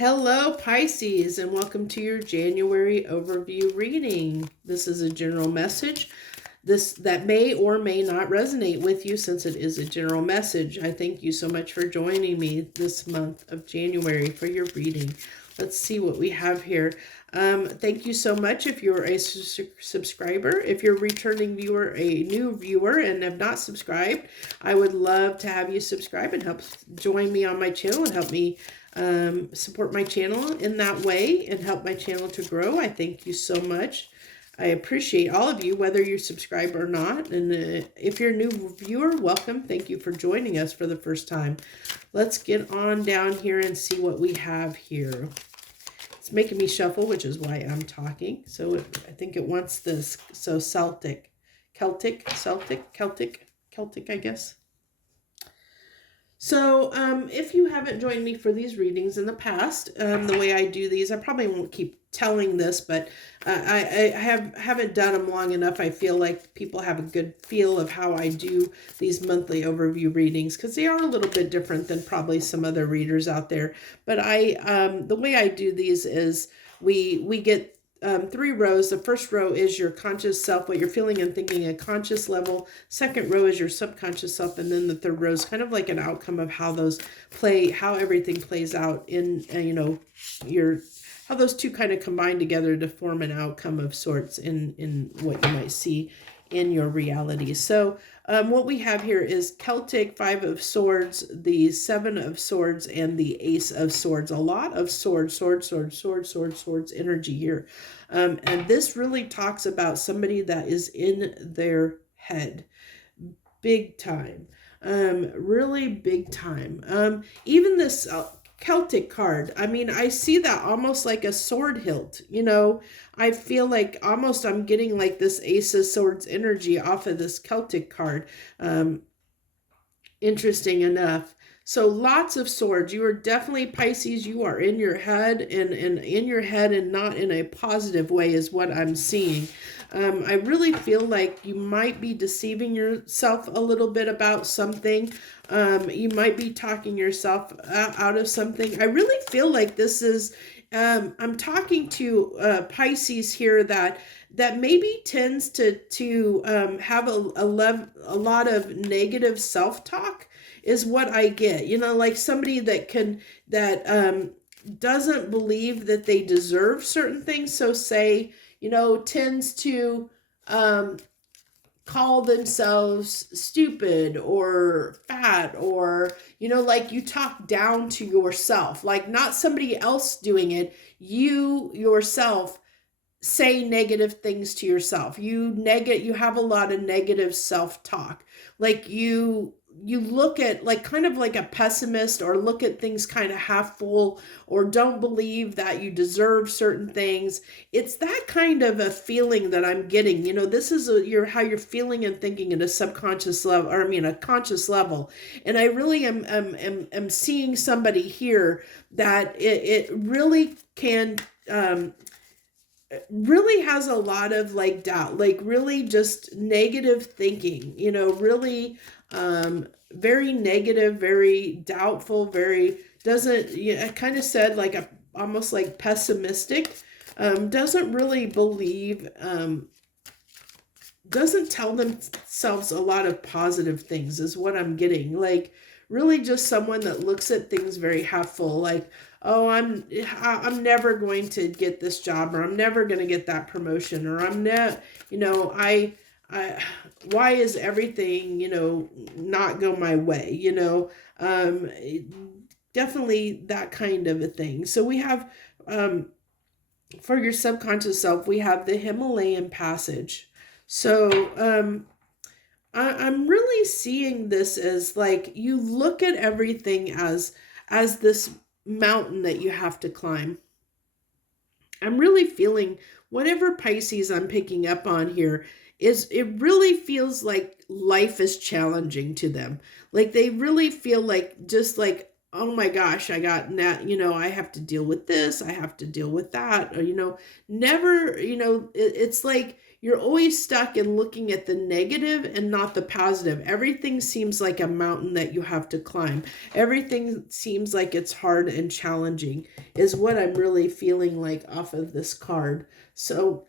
Hello, Pisces, and welcome to your January overview reading. This is a general message. That may or may not resonate with you since it is a general message. I thank you so much for joining me this month of January for your reading. Let's see what we have here. Thank you so much if you're a subscriber. If you're a returning viewer, a new viewer, and have not subscribed, I would love to have you subscribe and help join me on my channel and help me support my channel in that way and help my channel to grow. I thank you so much. I appreciate all of you, whether you subscribe or not. And if you're a new viewer, welcome. Thank you for joining us for the first time. Let's get on down here and see what we have here. It's making me shuffle, which is why I'm talking. So I think it wants this. So Celtic, I guess. So if you haven't joined me for these readings in the past, the way I do these, I probably won't keep telling this, but I haven't done them long enough. I feel like people have a good feel of how I do these monthly overview readings because they are a little bit different than probably some other readers out there. But the way I do these is we get 3 rows. The first row is your conscious self, what you're feeling and thinking at conscious level. Second row is your subconscious self, and then the third row is kind of like an outcome of how those play, how everything plays out in how those two kind of combine together to form an outcome of sorts in what you might see in your reality. So what we have here is Celtic 5 of Swords, the 7 of Swords, and the Ace of Swords. A lot of swords energy here. And this really talks about somebody that is in their head. Big time. Really big time. Even this Celtic card, I mean, I see that almost like a sword hilt, I feel like almost I'm getting like this Ace of Swords energy off of this Celtic card. Interesting enough. So lots of swords. You are definitely, Pisces, you are in your head and in your head and not in a positive way is what I'm seeing. I really feel like you might be deceiving yourself a little bit about something. You might be talking yourself out of something. I really feel like this is, I'm talking to Pisces here that maybe tends to have a lot of negative self-talk is what I get. Like somebody that doesn't believe that they deserve certain things. So say, tends to call themselves stupid or fat or, like you talk down to yourself, like not somebody else doing it, you yourself say negative things to yourself. You have a lot of negative self-talk. Like you look at like kind of like a pessimist or look at things kind of half full or don't believe that you deserve certain things. It's that kind of a feeling that I'm getting. This is how you're feeling and thinking at a subconscious level, or a conscious level. And I really am seeing somebody here that it really can really has a lot of like doubt, like really just negative thinking, really very negative, very doubtful, very I kind of said like almost like pessimistic, doesn't really believe, doesn't tell themselves a lot of positive things is what I'm getting. Like really just someone that looks at things very half full, like, oh, I'm never going to get this job, or I'm never going to get that promotion, or I'm not, why is everything, not go my way, definitely that kind of a thing. So we have, for your subconscious self, we have the Himalayan passage. So, I'm really seeing this as like you look at everything as this mountain that you have to climb. I'm really feeling whatever Pisces I'm picking up on here is it really feels like life is challenging to them. Like they really feel like just like, oh my gosh, I got that, I have to deal with this, I have to deal with that, or, never, it's like you're always stuck in looking at the negative and not the positive. Everything seems like a mountain that you have to climb. Everything seems like it's hard and challenging, is what I'm really feeling like off of this card. So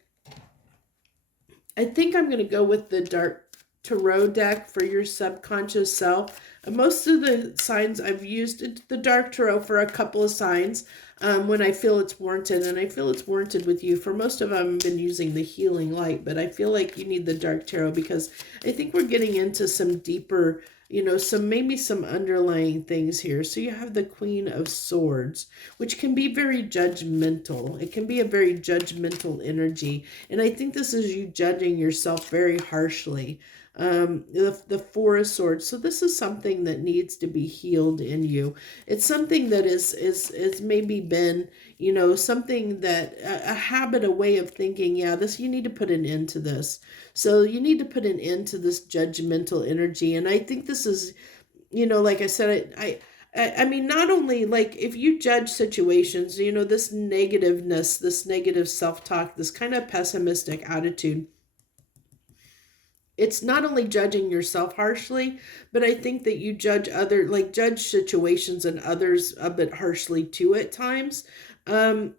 I think I'm going to go with the Dark Tarot deck for your subconscious self. Most of the signs I've used the Dark Tarot for a couple of signs when I feel it's warranted, and I feel it's warranted with you. For most of them, I've been using the Healing Light, but I feel like you need the Dark Tarot because I think we're getting into some deeper, maybe some underlying things here. So you have the Queen of Swords, which can be very judgmental. It can be a very judgmental energy, and I think this is you judging yourself very harshly. The Four of Swords. So this is something that needs to be healed in you. It's something that is maybe been, something that a habit, a way of thinking. Yeah, this, you need to put an end to this. So you need to put an end to this judgmental energy. And I think this is, like I said, I mean, not only like if you judge situations, this negativeness, this negative self-talk, this kind of pessimistic attitude, it's not only judging yourself harshly, but I think that you judge judge situations and others a bit harshly too at times. And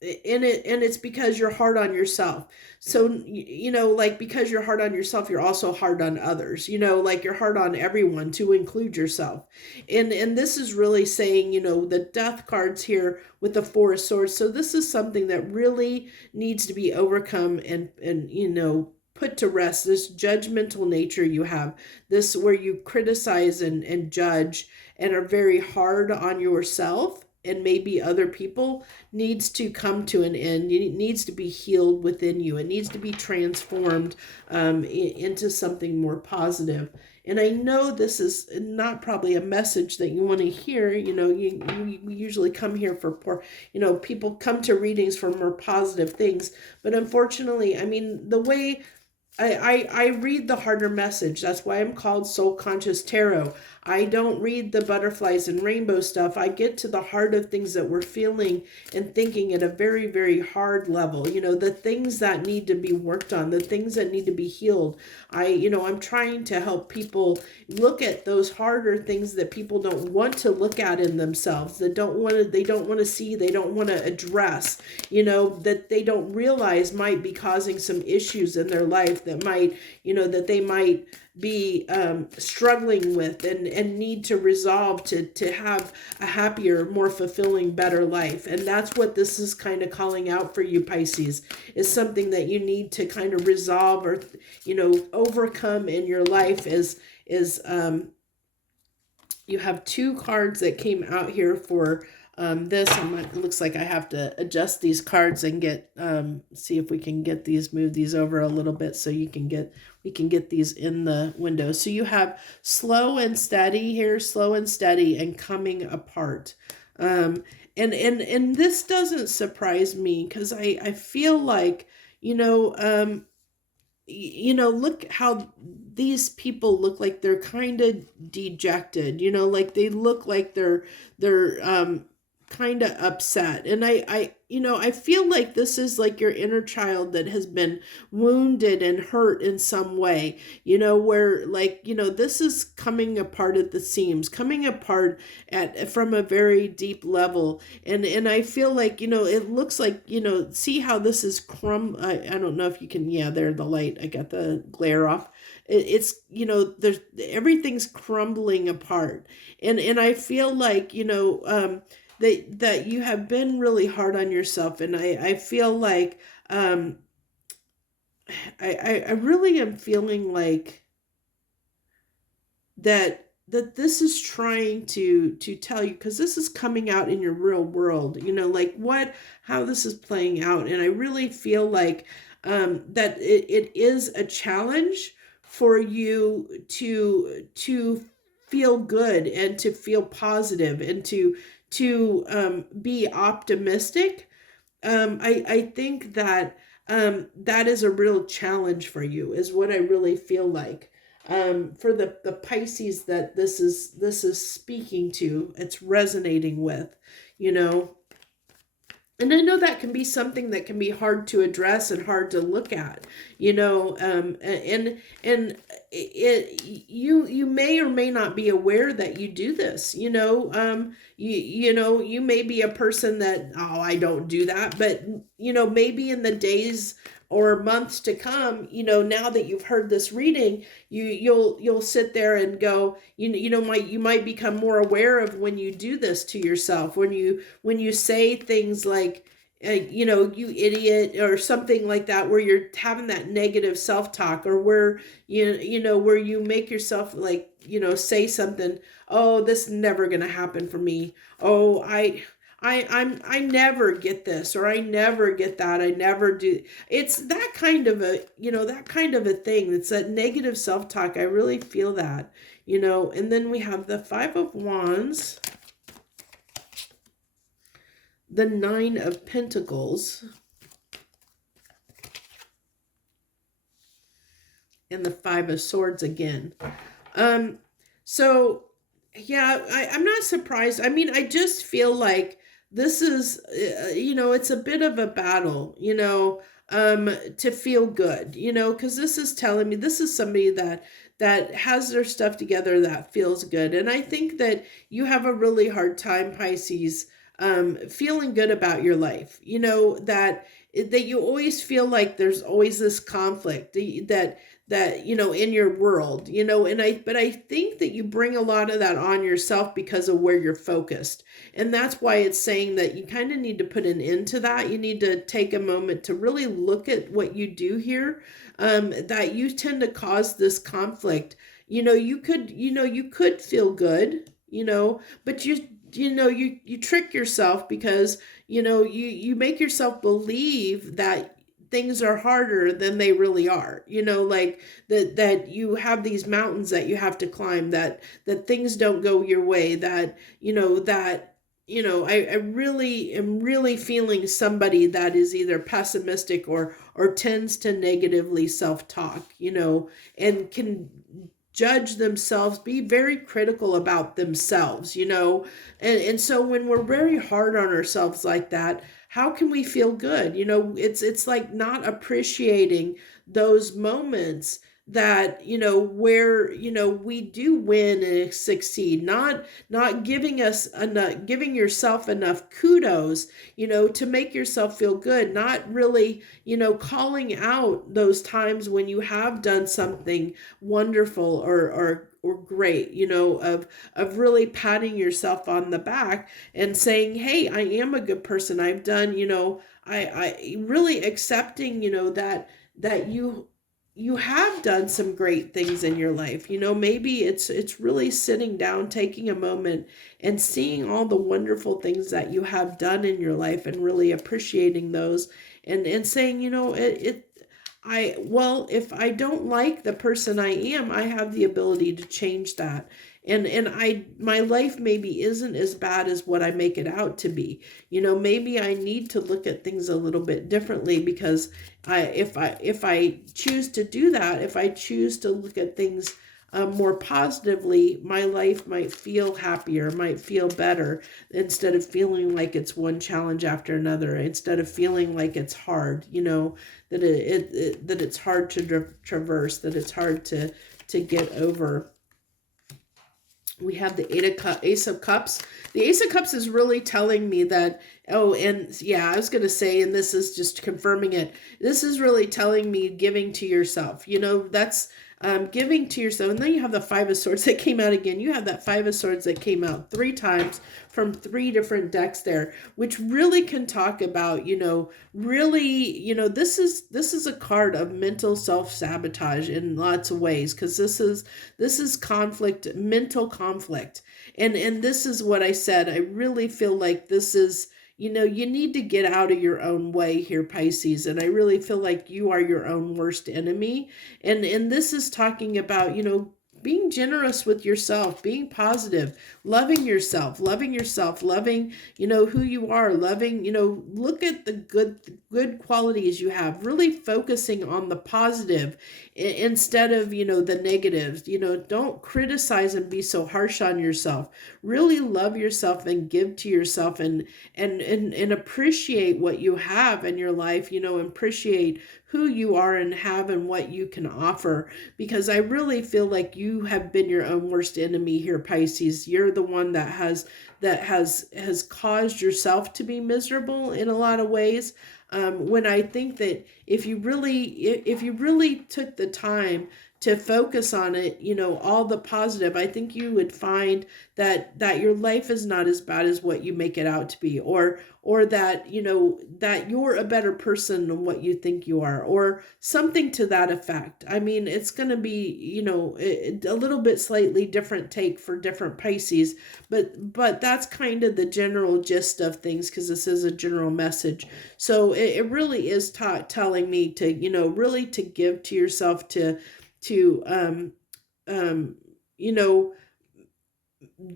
it's because you're hard on yourself. So, because you're hard on yourself, you're also hard on others, like you're hard on everyone to include yourself. And this is really saying, the Death cards here with the Four of Swords. So this is something that really needs to be overcome and put to rest, this judgmental nature you have, this where you criticize and judge and are very hard on yourself and maybe other people, needs to come to an end. It needs to be healed within you. It needs to be transformed into something more positive. And I know this is not probably a message that you want to hear. You usually come here for people come to readings for more positive things. But unfortunately, I mean, the way I read the harder message. That's why I'm called Soul Conscious Tarot. I don't read the butterflies and rainbow stuff. I get to the heart of things that we're feeling and thinking at a very, very hard level. The things that need to be worked on, the things that need to be healed. I'm trying to help people look at those harder things that people don't want to look at in themselves, that they don't want to see, they don't want to address, that they don't realize might be causing some issues in their life that might, that they might be struggling with and need to resolve to have a happier, more fulfilling, better life. And that's what this is kind of calling out for you, Pisces, is something that you need to kind of resolve or, overcome in your life is you have two cards that came out here for this. It looks like I have to adjust these cards and get see if we can get move these over a little bit so we can get these in the window. So you have slow and steady here, slow and steady, and coming apart. And this doesn't surprise me because I feel like, look how these people look like they're kind of dejected, like they look like they're kind of upset. And I feel like this is like your inner child that has been wounded and hurt in some way, where this is coming apart at the seams, coming apart from a very deep level. And I feel like, it looks like, see how this is I don't know if you can, there, the light, I got the glare off. It's, there's everything's crumbling apart. And I feel like, that you have been really hard on yourself. And I feel like I really am feeling like that this is trying to tell you, because this is coming out in your real world, how this is playing out. And I really feel like that it is a challenge for you to feel good and to feel positive and to be optimistic. I think that that is a real challenge for you, is what I really feel like. For the Pisces that this is speaking to, it's resonating with, And I know that can be something that can be hard to address and hard to look at, and you may or may not be aware that you do this, you may be a person that, oh, I don't do that, but maybe in the days or months to come, now that you've heard this reading, you'll sit there and go, you might become more aware of when you do this to yourself, when you say things like, you idiot, or something like that, where you're having that negative self-talk, or where where you make yourself, like, say something, oh, this is never gonna happen for me. Oh, I never get this, or I never get that. I never do. It's that kind of a thing. It's that negative self-talk. I really feel that, and then we have the Five of Wands, the Nine of Pentacles, and the Five of Swords again. So yeah, I'm not surprised. I mean, I just feel like this is, it's a bit of a battle, to feel good, because this is telling me this is somebody that has their stuff together, that feels good. And I think that you have a really hard time, Pisces, feeling good about your life, that you always feel like there's always this conflict that in your world, but I think that you bring a lot of that on yourself because of where you're focused. And that's why it's saying that you kind of need to put an end to that. You need to take a moment to really look at what you do here, that you tend to cause this conflict. You could feel good, but you trick yourself, because you make yourself believe that things are harder than they really are, like that you have these mountains that you have to climb, that things don't go your way, I really am really feeling somebody that is either pessimistic or tends to negatively self-talk, and can judge themselves, be very critical about themselves, and so when we're very hard on ourselves like that, how can we feel good? It's like not appreciating those moments that, where, we do win and succeed, not giving yourself enough kudos, to make yourself feel good, not really, calling out those times when you have done something wonderful or great, of really patting yourself on the back and saying, hey, I am a good person. I've done, I really accepting, that you have done some great things in your life. Maybe it's really sitting down, taking a moment and seeing all the wonderful things that you have done in your life and really appreciating those, and saying, if I don't like the person I am, I have the ability to change that. And my life maybe isn't as bad as what I make it out to be. Maybe I need to look at things a little bit differently, because if I choose to do that, if I choose to look at things more positively, my life might feel happier, might feel better, instead of feeling like it's one challenge after another, instead of feeling like it's hard, that that it's hard to traverse, that it's hard to get over. We have the Ace of Cups. The Ace of Cups is really telling me that, oh, and yeah, I was going to say, and this is just confirming it, this is really telling me giving to yourself. That's giving to yourself. And then you have the Five of Swords that came out again. You have that Five of Swords that came out 3 times from 3 different decks there, which really can talk about, really, this is a card of mental self-sabotage in lots of ways, because this is conflict, mental conflict. And this is what I said. I really feel like this is, you need to get out of your own way here, Pisces. And I really feel like you are your own worst enemy. And this is talking about, being generous with yourself, being positive, loving yourself, loving, who you are, loving, look at the good qualities you have, really focusing on the positive instead of, the negatives. Don't criticize and be so harsh on yourself. Really love yourself and give to yourself, and appreciate what you have in your life, appreciate who you are and have and what you can offer, because I really feel like you have been your own worst enemy here, Pisces. You're the one that has caused yourself to be miserable in a lot of ways. When I think that if you really took the time to focus on it, all the positive, I think you would find that your life is not as bad as what you make it out to be, or that that you're a better person than what you think you are, or something to that effect. I mean, it's going to be a little bit slightly different take for different Pisces, but that's kind of the general gist of things, because this is a general message. So it really is telling me to really to give to yourself, to um you know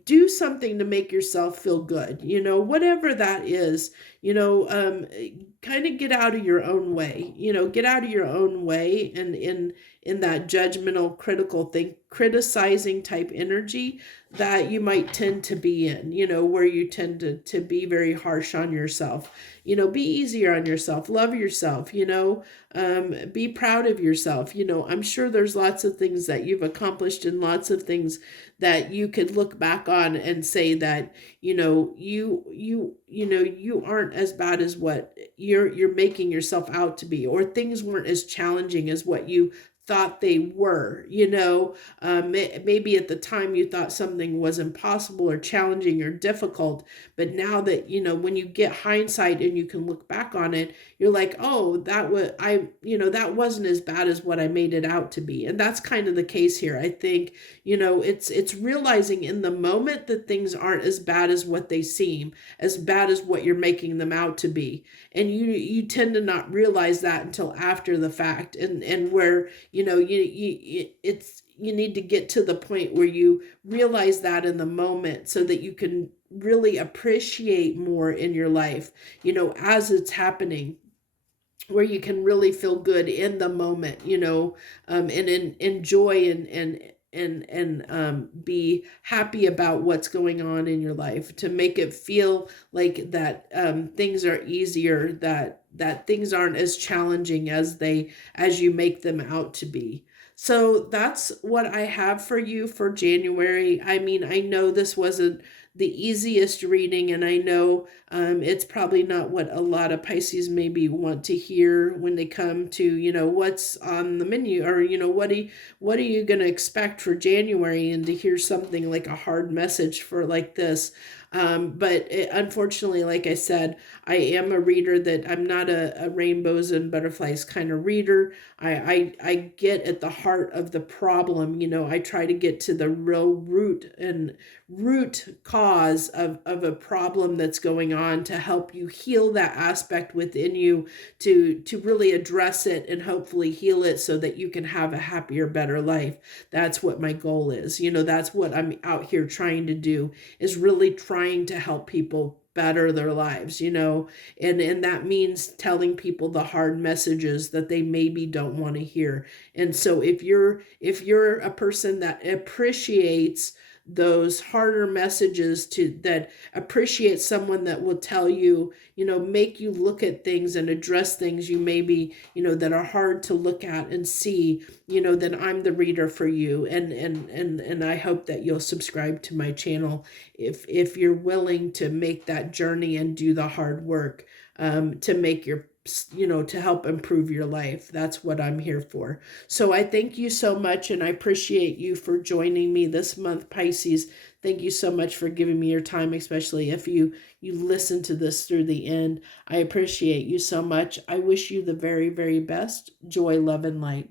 do something to make yourself feel good, whatever that is. Kind of get out of your own way, get out of your own way, and in that judgmental, critical thing, criticizing type energy that you might tend to be in, where you tend to be very harsh on yourself. Be easier on yourself, love yourself, be proud of yourself. I'm sure there's lots of things that you've accomplished, and lots of things that you could look back on and say that you aren't as bad as what you're making yourself out to be, or things weren't as challenging as what you thought they were. Maybe at the time you thought something was impossible or challenging or difficult, but now that when you get hindsight and you can look back on it, you're like, oh, that wasn't as bad as what I made it out to be. And that's kind of the case here. I think it's realizing in the moment that things aren't as bad as what they seem, as bad as what you're making them out to be. And you tend to not realize that until after the fact, and where you need to get to the point where you realize that in the moment, so that you can really appreciate more in your life, as it's happening, where you can really feel good in the moment, and enjoy and be happy about what's going on in your life, to make it feel like that things are easier, that things aren't as challenging as you make them out to be. So that's what I have for you for January. I mean, I know this wasn't the easiest reading, and I know it's probably not what a lot of Pisces maybe want to hear when they come to, what's on the menu, or, what are you going to expect for January, and to hear something like a hard message for like this. But unfortunately, like I said, I am a reader that I'm not a rainbows and butterflies kind of reader. I get at the heart of the problem. I try to get to the real root cause of a problem that's going on, to help you heal that aspect within you, to really address it and hopefully heal it, so that you can have a happier, better life. That's what my goal is. That's what I'm out here trying to do, is really trying to help people better their lives, and that means telling people the hard messages that they maybe don't want to hear. And so if you're a person that appreciates those harder messages, that appreciate someone that will tell you, make you look at things and address things you maybe, that are hard to look at and see, then I'm the reader for you. And I hope that you'll subscribe to my channel if you're willing to make that journey and do the hard work, to make to help improve your life. That's what I'm here for. So I thank you so much, and I appreciate you for joining me this month, Pisces. Thank you so much for giving me your time, especially if you listen to this through the end. I appreciate you so much. I wish you the very, very best. Joy, love, and light.